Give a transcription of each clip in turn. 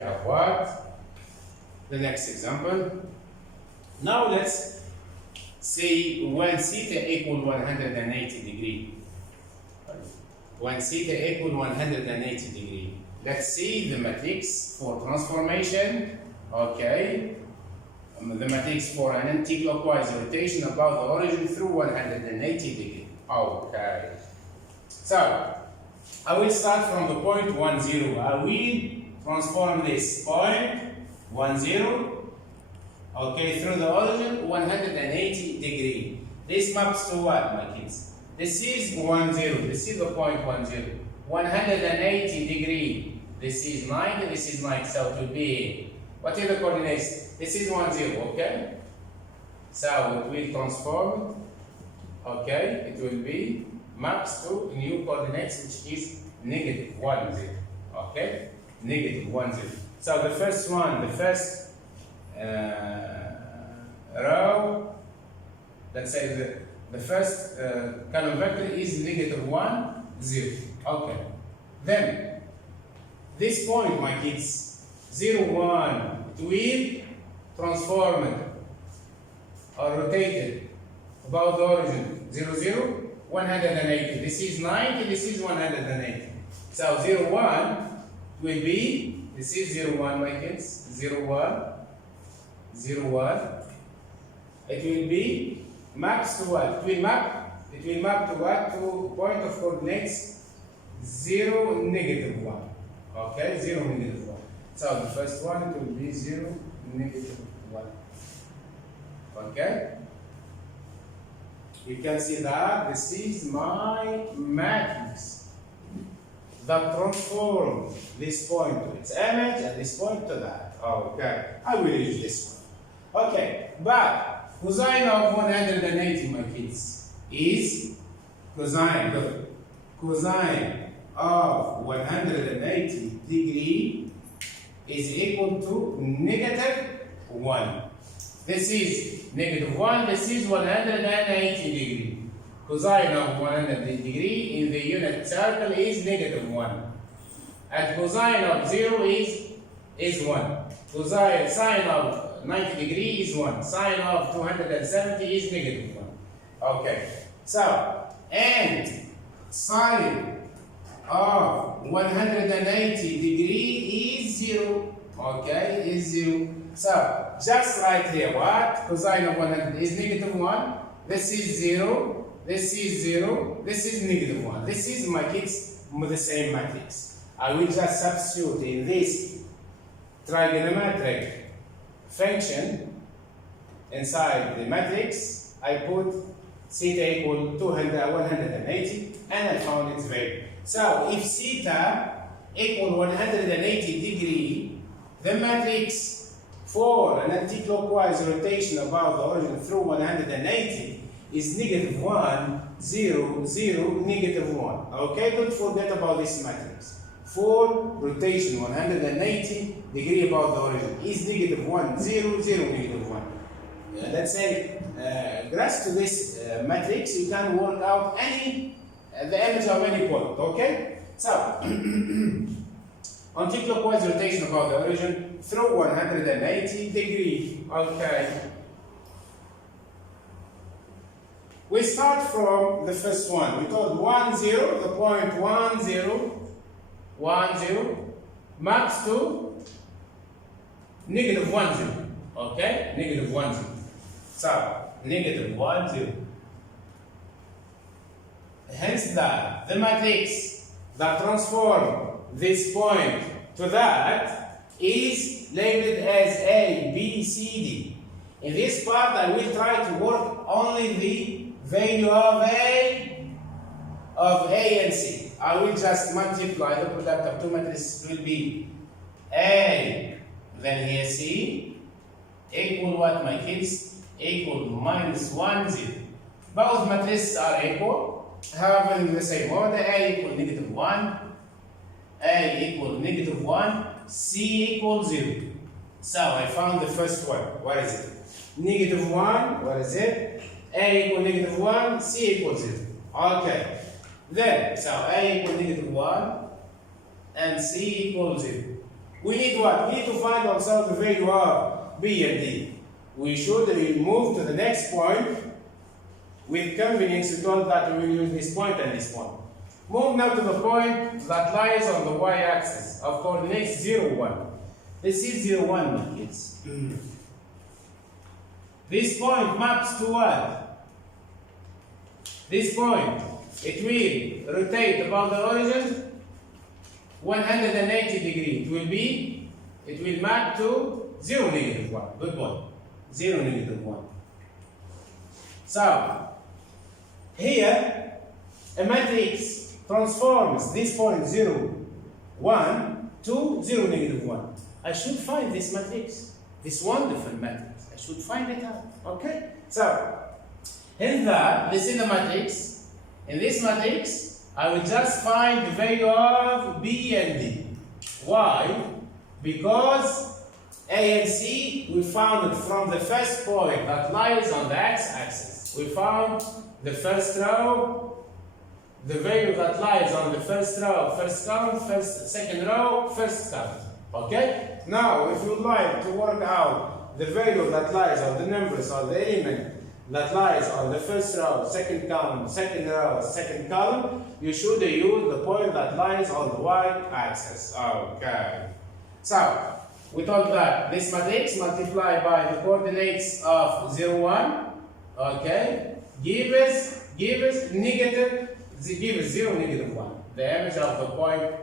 What? The next example. Now let's say when theta equal 180 degree. When theta equal 180 degree. Let's see the matrix for transformation. Okay. The matrix for an anti-clockwise rotation about the origin through 180 degree. Okay. So I will start from the point 1, 0. I will transform this point 1, 0, okay, through the origin 180 degree. This maps to what, my kids? This is 1, 0. This is the point 1, 0. 180 degree. This is 90. This is 90. So it will be, what are the coordinates? This is 1, 0. Okay. So it will transform. Okay. It will be maps to new coordinates, which is negative 1, 0. Okay. Negative 1, 0. So the first one, the first row, let's say the first column vector is negative 1, 0. Okay. Then this point, my kids, 0, 1, it will transform it or rotate it about the origin 0, 0, 180. This is 90, this is 180. So 0, 1 will be, this is 0, 1, my kids, 0, 1, 0, 1. It will be maps to what? It will map to what? To point of coordinates 0, negative 1. Okay, 0, negative 1. So the first one, it will be 0, negative 1. Okay? You can see that this is my matrix that transforms this point to its image and this point to that. Okay, I will use this one. Okay, but cosine of 180, my kids, is cosine. Look, cosine of 180 degree is equal to negative 1. This is negative 1. This is 180 degree. Cosine of 180 degree in the unit circle is negative 1. And cosine of 0 is 1. Cosine sine of 90 degree is 1. Sine of 270 is negative 1. Okay. So, and sine of 180 degree is 0. Okay, is 0. So, just right here, what? Cosine of 100 is negative 1. This is 0. This is 0, this is negative 1. This is, my kids, the same matrix. I will just substitute in this trigonometric function inside the matrix. I put theta equal 180 and I found its value. So if theta equal 180 degree, the matrix for an anti-clockwise rotation about the origin through 180 is negative 1, 0, 0, negative 1. Okay, don't forget about this matrix. For rotation 180 degree about the origin is negative 1, 0, 0, negative 1. Let's say, grasped to this matrix, you can work out the image of any point. Okay? So, anti-clockwise rotation about the origin through 180 degree. Okay. We start from the first one. We called 1, 0, the point 1, 0, 1, 0, maps to negative 1, 0. Okay? Negative 1, 0. So, negative 1, 0. Hence that the matrix that transforms this point to that is labeled as A, B, C, D. In this part, I will try to work only the value of A and C. I will just multiply the product of two matrices. Will be A, then here C, equal what, my kids? Equal minus 1, 0. Both matrices are equal, having the same order. A equal negative 1, A equal negative 1, C equal 0. So I found the first one. What is it? Negative 1, what is it? A equal negative 1, C equal 0. Okay. Then, so A equal negative 1 and C equal 0. We need what? We need to find also the value of B and D. We should move to the next point. With convenience, we told that we will use this point and this point. Move now to the point that lies on the y-axis of coordinates 0, 1. Let's see 0, 1, my kids. This point maps to what? This point, it will rotate about the origin 180 degrees. It will map to 0, negative 1. Good boy. 0, negative 1. So, here, a matrix transforms this point 0, 1 to 0, negative 1. I should find this matrix, this wonderful matrix. I should find it out. Okay? So, in that, this is the matrix. In this matrix, I will just find the value of B and D. Why? Because A and C, we found it from the first point that lies on the x-axis. We found the first row, the value that lies on the first row, first count, second row, first count. Okay? Now, if you would like to work out the value that lies on the numbers or the element that lies on the first row, second count, second row, second column, you should use the point that lies on the y-axis. Okay. So, we thought that this matrix multiplied by the coordinates of 0, 1, okay, give us negative, give us 0, negative 1, the image of the point,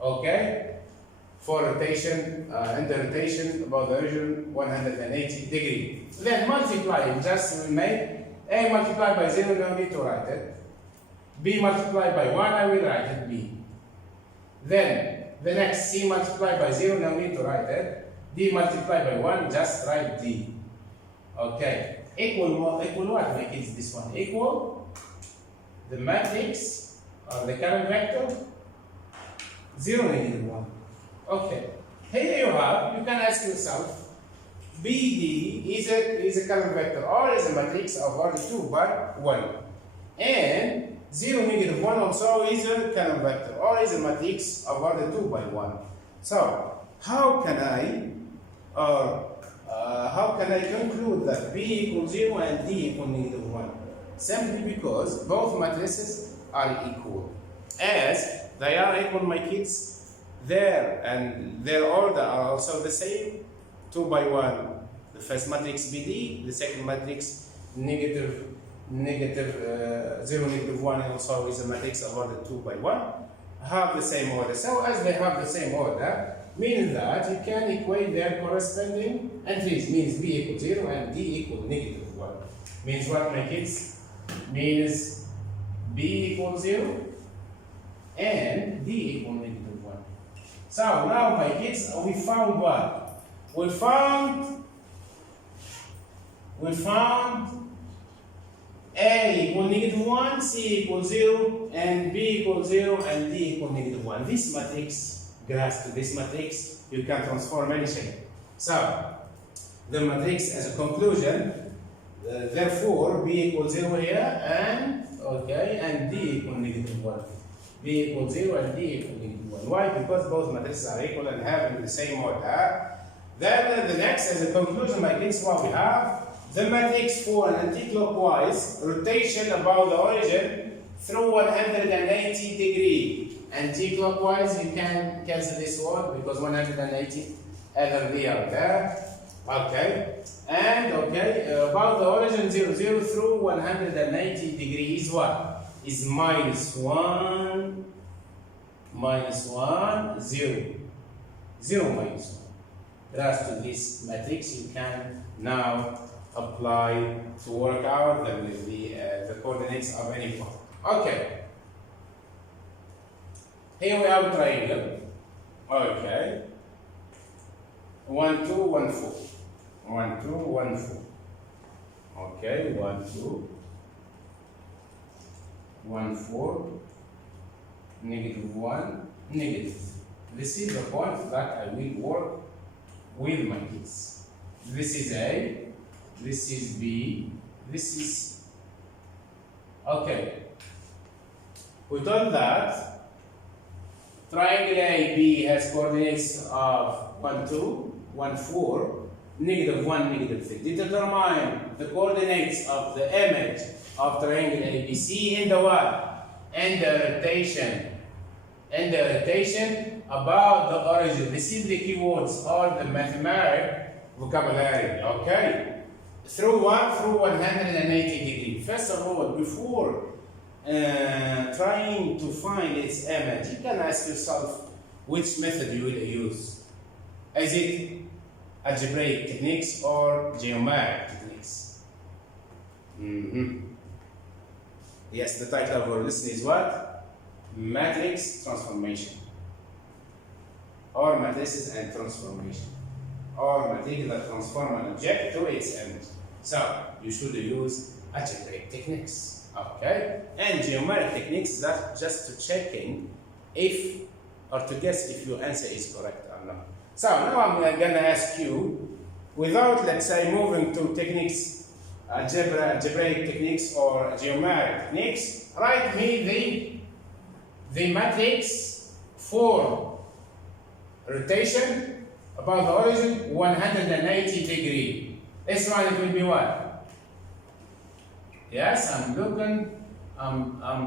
okay, for rotation, inter-rotation about the origin 180 degrees. Then multiply, just we made A multiplied by 0, no need to write it. B multiplied by 1, I will write it B. Then the next C multiplied by 0, no need to write it. D multiplied by 1, just write D. Okay. Equal what, my kids, this one? Equal the matrix or the current vector 0, negative 1. Okay. Here you have, you can ask yourself, BD is a current vector or is a matrix of order 2 by 1. And 0, negative 1 also is a current vector or is a matrix of order 2 by 1. So, how can I conclude that B equals 0 and D equals negative 1? Simply because both matrices are equal. As they are equal, my kids, their order are also the same, 2 by 1. The first matrix BD, the second matrix negative 0, negative 1 also is a matrix of order 2 by 1, have the same order. So as they have the same order, means that you can equate their corresponding entries, means B equals 0 and D equals negative 1. Means what, my kids? Means B equals 0 and D equals negative 1. So now, my kids, we found what? We found A equals negative 1, C equals 0, and B equals 0, and D equals negative 1. This matrix, grasped to this matrix, you can transform anything. So, the matrix as a conclusion, therefore, B equals 0 here, and D equals negative 1. B equals 0 and D equals negative 1. Why? Because both matrices are equal and have the same order. Then the next, as a conclusion, my kids, what we have, the matrix for an anti-clockwise rotation about the origin through 180 degrees. Anti-clockwise, you can cancel this word because 180 either they are there. Okay. And about the origin 0, 0 through 180 degrees is what? Is minus 1, 0. 0 minus 1. Thus, to this matrix, you can now apply to work out the coordinates of any point. Okay. Here we have a triangle. Okay. 1, 2, 1, 4. 1, 2, 1, 4. Okay. 1, 2, 1, 4. Negative 1, negative. This is the point that I will work with my kids. This is A, this is B, this is... Okay. We done that. Triangle AB has coordinates of 1, 2, 1, 4, negative 1, negative 3. Determine the coordinates of the image of triangle ABC in the what? In the rotation. In the rotation about the origin. Receive the keywords or the mathematical vocabulary. Okay? Through what? Through 180 degrees. First of all, before trying to find its image, you can ask yourself which method you will use. Is it algebraic techniques or geometric techniques? Yes, the title of our lesson is what? Matrix transformation, or matrices and transformation, or matrix that transform an object to its image. So you should use algebraic techniques. Okay, and geometric techniques that just to checking if or to guess if your answer is correct or not. So now I'm gonna ask you, without let's say moving to techniques, algebraic techniques or geometric techniques, write me the matrix for rotation about the origin 180 degree. This one it will be what? Yes, I'm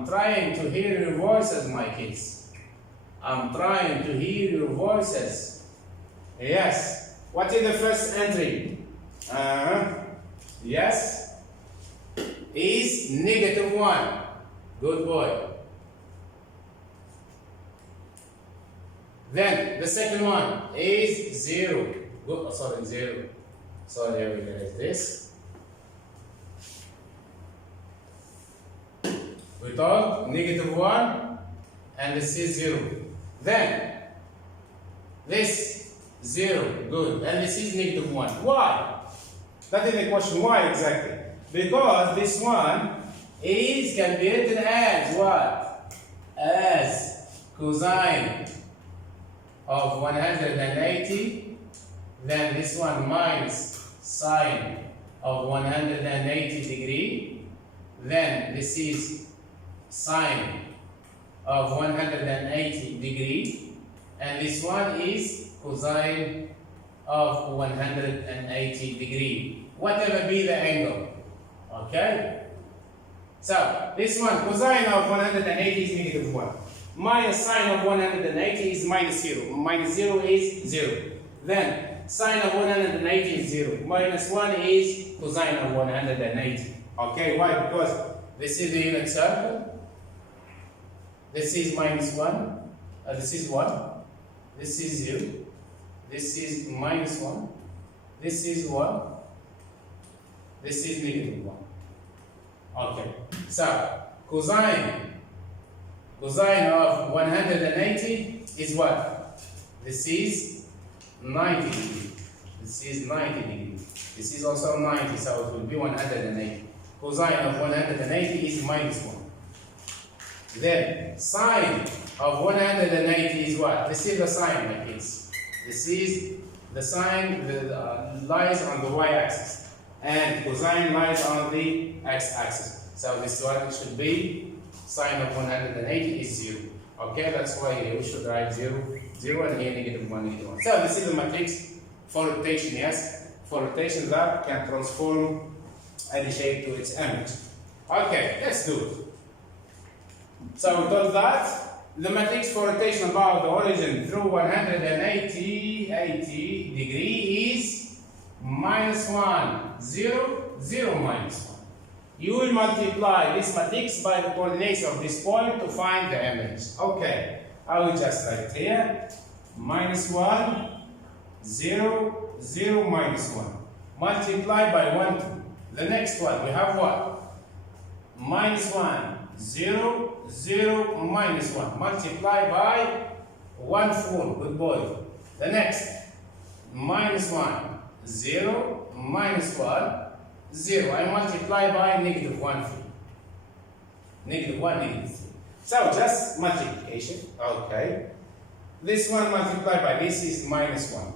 trying to hear your voices, my kids. I'm trying to hear your voices. Yes. What is the first entry? Yes. Is negative 1. Good boy. Then the second one is 0. Good. Oh, sorry, 0. Sorry, I will erase this. We thought negative 1 and this is 0. Then this 0, good, and this is negative 1. Why? That is the question. Why exactly? Because this one can be written as what? As cosine of 180. Then this one minus sine of 180 degree. Then this is sine of 180 degree, and this one is cosine of 180 degree, whatever be the angle. Okay? So this one, cosine of 180 is negative 1. Minus sine of 180 is minus 0. Minus 0 is 0. Then sine of 180 is 0. Minus 1 is cosine of 180. Okay, why? Because this is the unit circle. This is minus 1. This is 1. This is 0. This is minus 1. This is 1. This is negative 1. Okay. So, cosine of 180 is what? This is 90 degree. This is 90 degree. This is also 90, so it will be 180. Cosine of 180 is minus 1. Then sine of 180 is what? This is the sine, my kids. This is the sine that lies on the y-axis, and cosine lies on the x-axis. So this one should be sine of 180 is 0. Okay, that's why we should write 0, 0, and here negative 1, negative 1. So this is the matrix for rotation, yes? For rotation that can transform any shape to its image. Okay, let's do it. So we thought that the matrix for rotation about the origin through 180 degree is minus 1, 0, 0, minus 1. You will multiply this matrix by the coordinates of this point to find the image. Okay, I will just write it here. Minus 1, 0, 0, minus 1. Multiply by 1, 2. The next one, we have what? Minus 1, 0, 0, minus 1. Multiply by 1, 4. Good boy. The next, minus 1, 0, minus 1, 0. I multiply by negative 1, 3. Negative 1, negative 3. So just multiplication. Okay. This one multiplied by this is minus 1.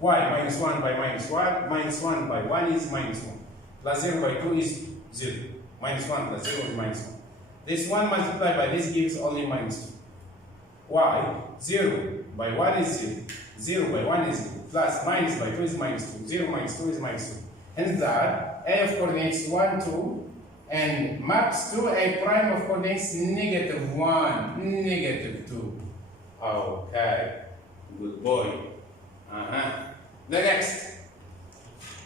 Why? Minus 1 by minus 1. Minus 1 by 1 is minus 1. Plus 0 by 2 is 0. Minus 1 plus 0 is minus 1. This 1 multiplied by this gives only minus 2. y, 0 by 1 is 0, 0 by 1 is 0, plus minus by 2 is minus 2, 0 minus 2 is minus 2. Hence that a of coordinates 1, 2, and maps to a prime of coordinates negative 1, negative 2. Okay, good boy. The next.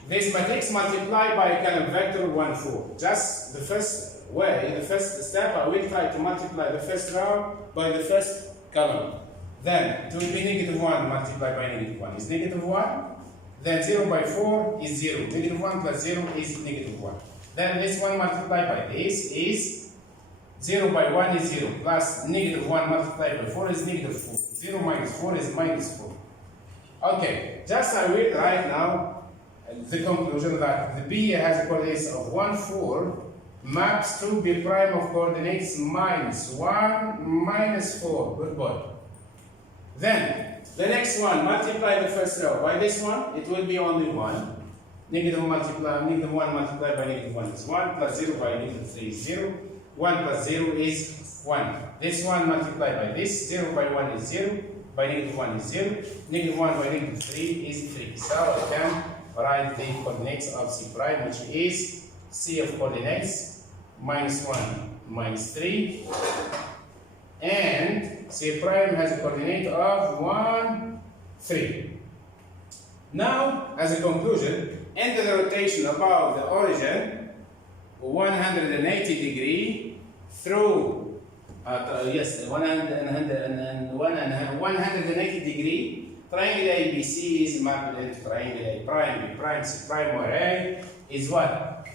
This matrix multiplied by a column vector 1, 4. Just the first way, the first step, I will try to multiply the first row by the first column. Then it will be negative 1 multiplied by negative 1 is negative 1. Then 0 by 4 is 0. Negative 1 plus 0 is negative 1. Then this one multiplied by this is 0 by 1 is 0. Plus negative 1 multiplied by 4 is negative 4. 0 minus 4 is minus 4. Okay, just I will write now the conclusion that the B has a coordinates of 1, 4 maps to B prime of coordinates minus 1, minus 4. Good boy. Then, the next one, multiply the first row. By this one, it will be only 1. Negative 1 multiplied by negative 1 is 1, plus 0 by negative 3 is 0. 1 plus 0 is 1. This one multiplied by this, 0 by 1 is 0, by negative 1 is 0, negative 1 by negative 3 is 3. So I can write the coordinates of C prime, which is C of coordinates minus 1, minus 3, and C prime has a coordinate of 1, 3. Now, as a conclusion, in the rotation above the origin, 180 degree through, 180 degree, triangle ABC is mapped into triangle A prime, B prime, C prime, where A is what?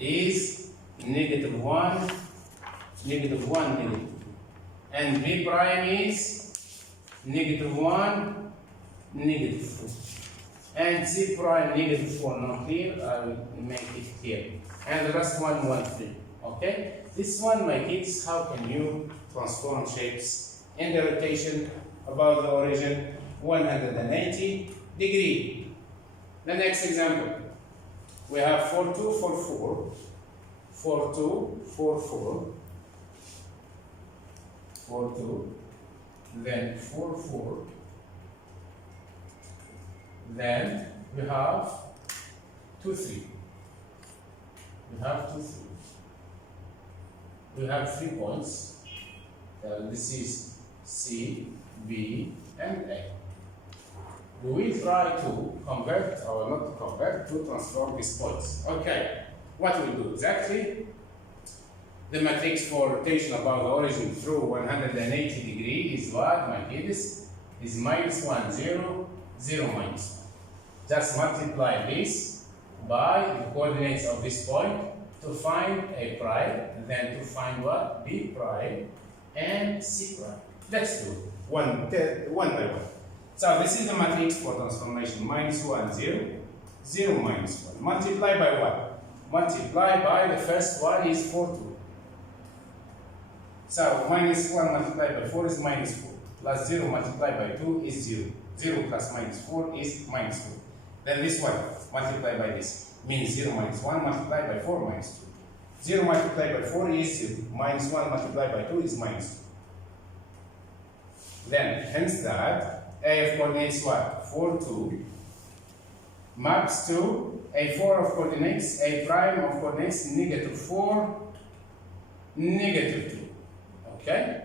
Is negative 1, negative 1, negative 2. And B prime is negative 1, negative 4. And C prime negative 4. Now here I will make it here. And the last one, 1, 3. Okay? This one, my kids, how can you transform shapes in the rotation above the origin 180 degree? The next example. We have 4, 2, 4, 4. 4, 2, 4, 4. 4, 2. Then 4, 4. Then we have 2, 3. We have 2, 3. We have 3 points. This is C, B, and A. We will try to convert, or not to convert, to transform these points. Okay, what we do exactly? The matrix for rotation above the origin through 180 degrees is what, my kids? Is minus 1, 0, 0, minus 1. Just multiply this by the coordinates of this point to find A prime, and then to find what? B prime and C prime. Let's do one by one. So this is the matrix for transformation. Minus 1, 0, 0, minus 1. Multiply by what? Multiply by the first one is 4, 2. So minus 1 multiplied by 4 is minus 4. Plus 0 multiplied by 2 is 0. 0 plus minus 4 is minus 4. Then this one multiplied by this means 0 minus 1 multiplied by 4 minus 2. 0 multiplied by 4 is 0. Minus 1 multiplied by 2 is minus 2. Then, hence that, A of coordinates what? 4, 2 maps to A 4 of coordinates, A prime of coordinates negative 4, negative 2. Okay?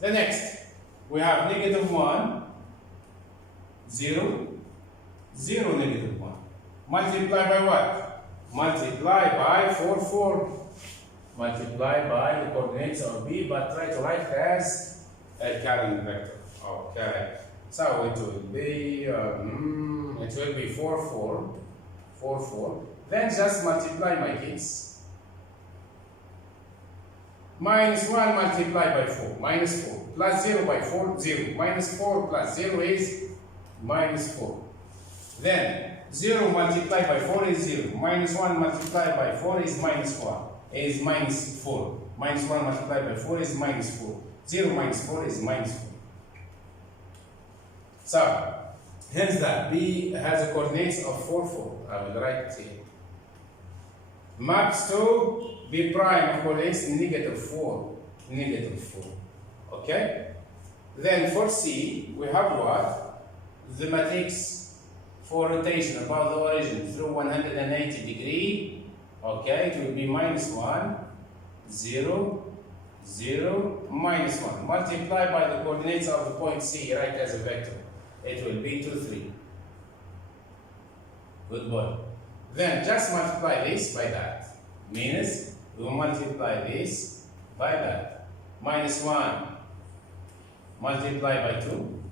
The next, we have negative 1, 0, 0, negative 1. Multiply by what? Multiply by 4, 4. Multiply by the coordinates of B, but try to write it as a current vector. Okay. So it will be 4, 4, 4, 4. Then just multiply, my kids. Minus 1 multiplied by 4, minus 4. Plus 0 by 4, 0. Minus 4 plus 0 is minus 4. Then 0 multiplied by 4 is 0. Minus 1 multiplied by 4 is minus 1. Is minus 4. Minus 1 multiplied by 4 is minus 4. 0 minus 4 is minus 4. So, hence that B has a coordinates of 4, 4. I will write it here. Maps to B prime of coordinates negative 4. Negative 4. Okay? Then for C, we have what? The matrix for rotation about the origin through 180 degree. Okay, it will be -1, 0, 0, -1. Multiply by the coordinates of the point C, right as a vector. It will be 2, 3. Good boy. Then just multiply this by that. Means we will multiply this by that. -1 multiply by 2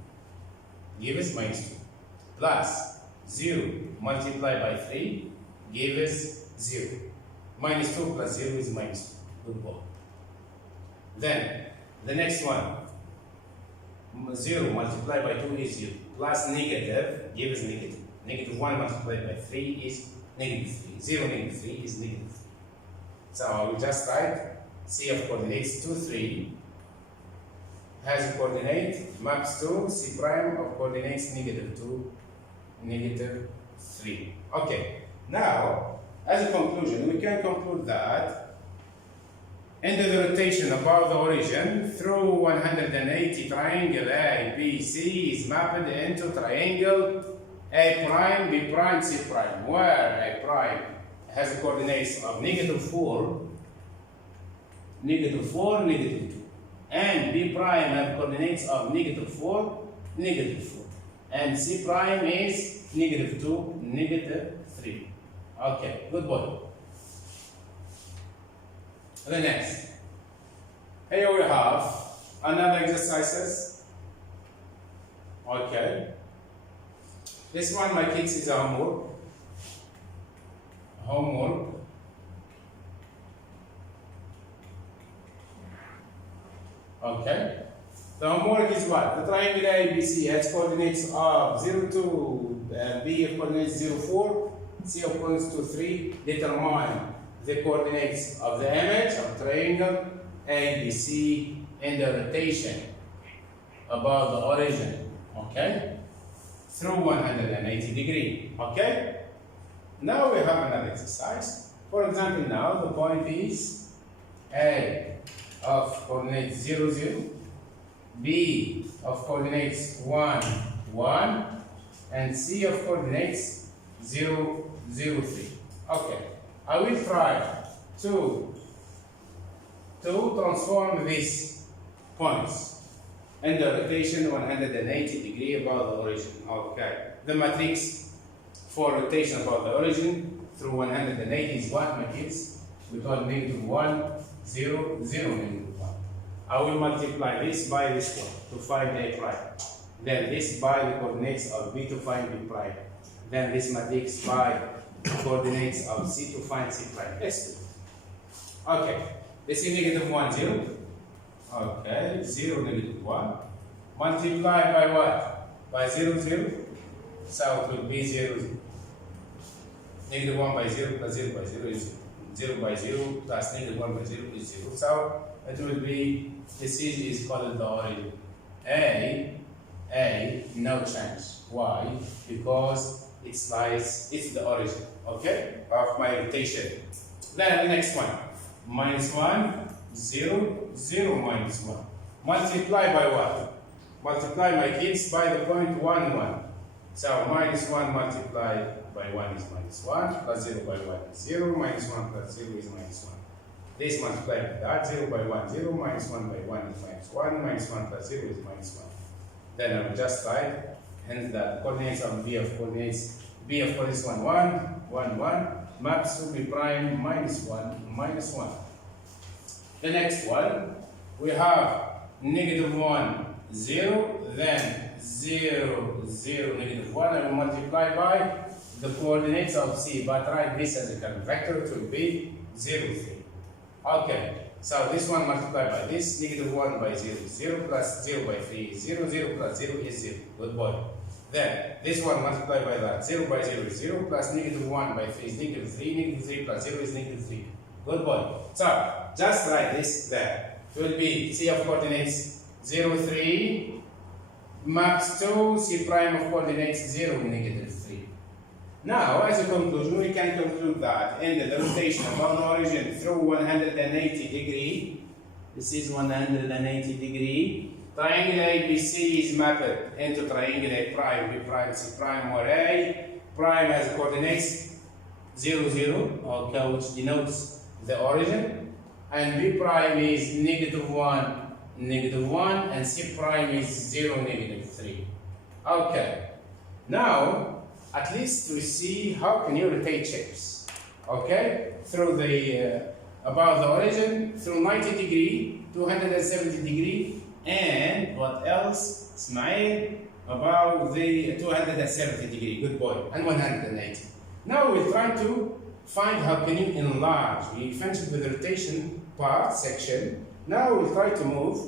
give us -2. Plus 0 multiply by 3 give us 0. -2 plus 0 is -2. Good boy. Then the next one. 0 multiplied by 2 is 0. Plus negative give us negative. -1 multiplied by 3 is -3. 0 -3 is -3. So I will just write C of coordinates 2, 3 has a coordinate maps to C prime of coordinates -2, -3. Okay. Now, as a conclusion, we can conclude that in the rotation about the origin through 180 triangle A, B, C is mapped into triangle A prime, B prime, C prime, where A prime has a coordinates of -4, -4, -2, and B prime have coordinates of -4, -4, and C prime is -2, -3. Okay, good boy. The next. Here we have another exercises. Okay. This one, my kids, is a homework. Okay. The homework is what? The triangle ABC has coordinates of 0, 2, B of coordinates 0, 4, C of coordinates 2, 3. Determine the coordinates of the image of triangle ABC in the rotation about the origin. Okay? Through 180 degree. Okay? Now we have another exercise. For example, now the point is A of coordinates 0, 0, B of coordinates 1, 1, and C of coordinates 0, 0, 3. Okay, I will try to transform these points in the rotation 180 degree about the origin. Okay, the matrix for rotation about the origin through 180 is what, my kids? We call -1, 0, 0, -1. I will multiply this by this one to find A prime. Then this by the coordinates of B to find B prime. Then this matrix by the coordinates of C to find C prime. Let's do it. Okay, this is -1, 0. Okay, 0, -1. Multiply by what? By 0, 0. So it will be 0, 0. -1 by 0 plus 0 by 0 is 0 by 0 plus -1 by 0 is 0. So it will be, this is called the origin. A, no change. Why? Because it's the origin, okay, of my rotation. Then the next one, -1, 0, 0, -1. Multiply by what? Multiply, my kids, by the point 1, 1. So -1 multiplied by 1 is -1, plus 0 by 1 is 0, -1 plus 0 is -1. This multiplied by that, 0 by 1, 0, -1 by 1 is -1, -1 plus 0 is -1. Then I will just write, hence the coordinates of B of coordinates 1, 1, 1, 1, maps to B prime -1, -1. The next one, we have -1, 0, then 0, 0, -1, and we multiply by the coordinates of C, but write this as a current vector, it will be 0, 3. Okay, so this one multiplied by this, -1 by 0 is 0, plus 0 by 3 is 0, 0 plus 0 is 0. Good boy. Then this one multiplied by that, 0 by 0 is 0, plus -1 by 3 is -3, -3 plus 0 is -3. Good boy. So just write this there. It will be C of coordinates 0, 3, maps to C prime of coordinates 0, -3. Now, as a conclusion, we can conclude that in the rotation of an origin through 180 degree, this is 180 degree, triangle ABC is mapped into triangle A prime, B prime, C prime, where A prime has coordinates 0, 0, okay, which denotes the origin, and B prime is -1, -1, and C prime is 0, -3. Okay, now at least we see how can you rotate shapes, okay, through the about the origin through 90 degree, 270 degree, and what else, Ismail, about the 270 degree, good boy, and 180. Now we'll try to find how can you enlarge. We finished with the rotation part section. Now we'll try to move.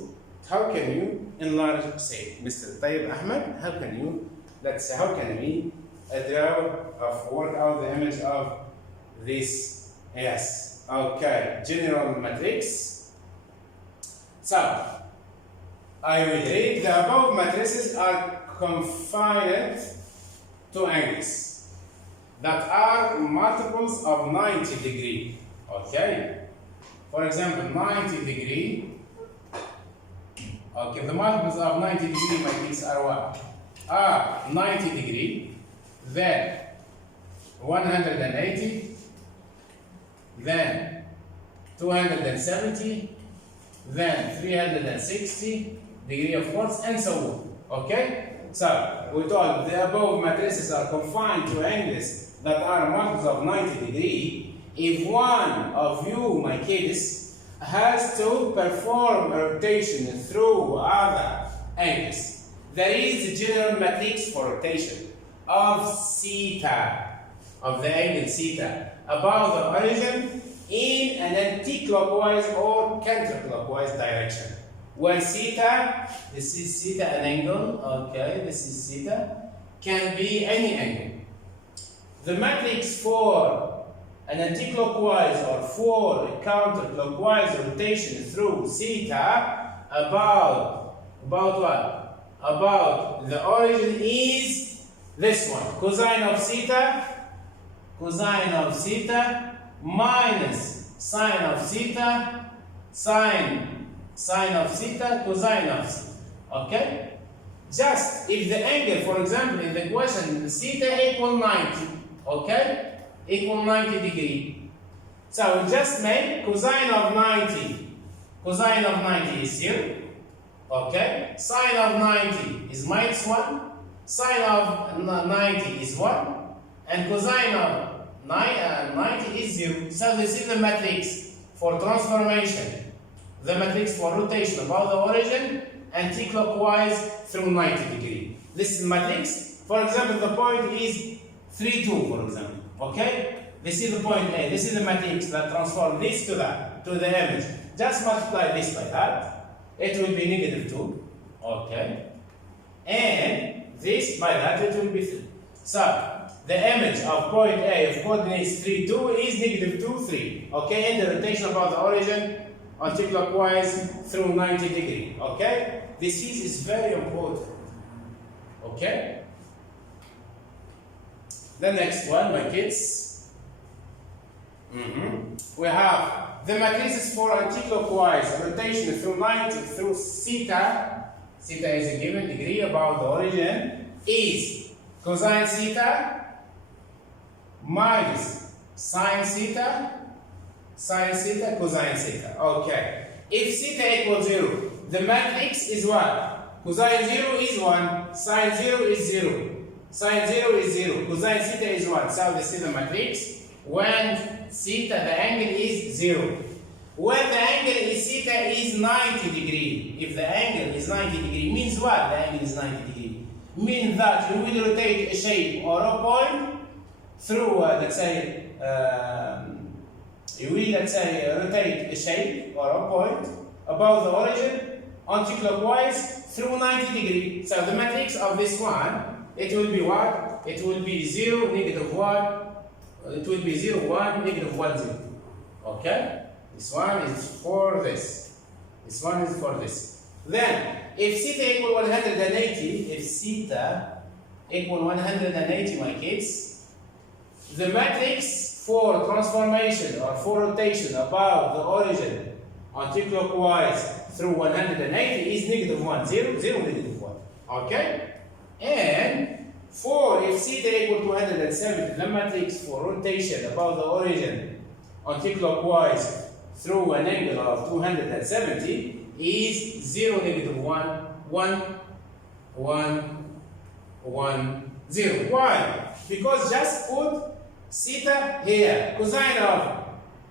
How can you enlarge, say, Mr. Tayyib Ahmed, how can you, let's say, how can we draw, work out the image of this, yes, okay, general matrix. So, I will read the above matrices are confined to angles that are multiples of 90 degree, okay? For example, 90 degree, okay, the multiples of 90 degree matrix are what? Are 90 degree, then 180, then 270, then 360 degree of course, and so on, okay? So, we told the above matrices are confined to angles that are multiples of 90 degree. If one of you, my kids, has to perform a rotation through other angles, there is the general matrix for rotation of theta, of the angle theta, about the origin in an anti-clockwise or counterclockwise direction. When theta, this is theta, an angle, okay, this is theta, can be any angle. The matrix for an anti-clockwise or for a counterclockwise rotation through theta about what? About the origin is this one. Cosine of theta minus sine of theta, sine of theta, cosine of theta. Okay? Just if the angle, for example, in the question, theta equal 90, okay? Equal 90 degree. So we just make cosine of 90. Cosine of 90 is 0. Okay? Sine of 90 is -1. Sine of 90 is 1. And cosine of 90 is 0. So this is the matrix for transformation. The matrix for rotation about the origin anti-clockwise through 90 degree. This is matrix. For example, the point is 3, 2, for example. Okay? This is the point A. This is the matrix that transforms this to that, to the image. Just multiply this by that. It will be -2. Okay? And this by that, it will be 3. So, the image of point A of coordinates 3, 2 is -2, 3. Okay? And the rotation about the origin anti-clockwise through 90 degree. Okay? This is very important. Okay? The next one, my kids. We have the matrices for anti-clockwise rotation through 90 through theta. Theta is a given degree about the origin is cosine theta minus sine theta, cosine theta. Okay. If theta equals 0, the matrix is what? Cosine 0 is 1, sine 0 is 0. Sine 0 is 0, cosine theta is 1. So this is the matrix when theta, the angle is 0. When the angle is theta is 90 degree. If the angle is 90 degree, means what? The angle is 90 degree. Means that you will rotate a shape or a point through, let's say, you will, let's say, rotate a shape or a point about the origin anti-clockwise through 90 degree. So the matrix of this one, it will be what? It will be 0, -1. It will be 0, 1, -1, 0. Okay? This one is for this. This one is for this. Then, if theta equal 180, if theta equal 180, my kids, the matrix for transformation or for rotation about the origin anti-clockwise through 180 is negative 1. 0, 0, negative 1. Okay? And 4, if theta equal to 170, lemma takes for rotation about the origin anti-clockwise through an angle of 270 is 0, negative 1, 1, 1, 1, 0. Why? Because just put theta here. Cosine of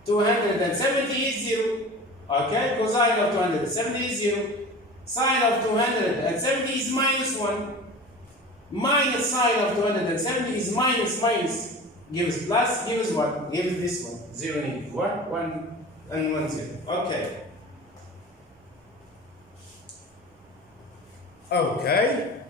270 is 0. Okay? Cosine of 270 is 0. Sine of 270 is minus 1. Minus sine of 270 is minus minus. Gives plus, gives what? Gives this one. 0, negative 1, 1, and 1, 0. Okay. Okay.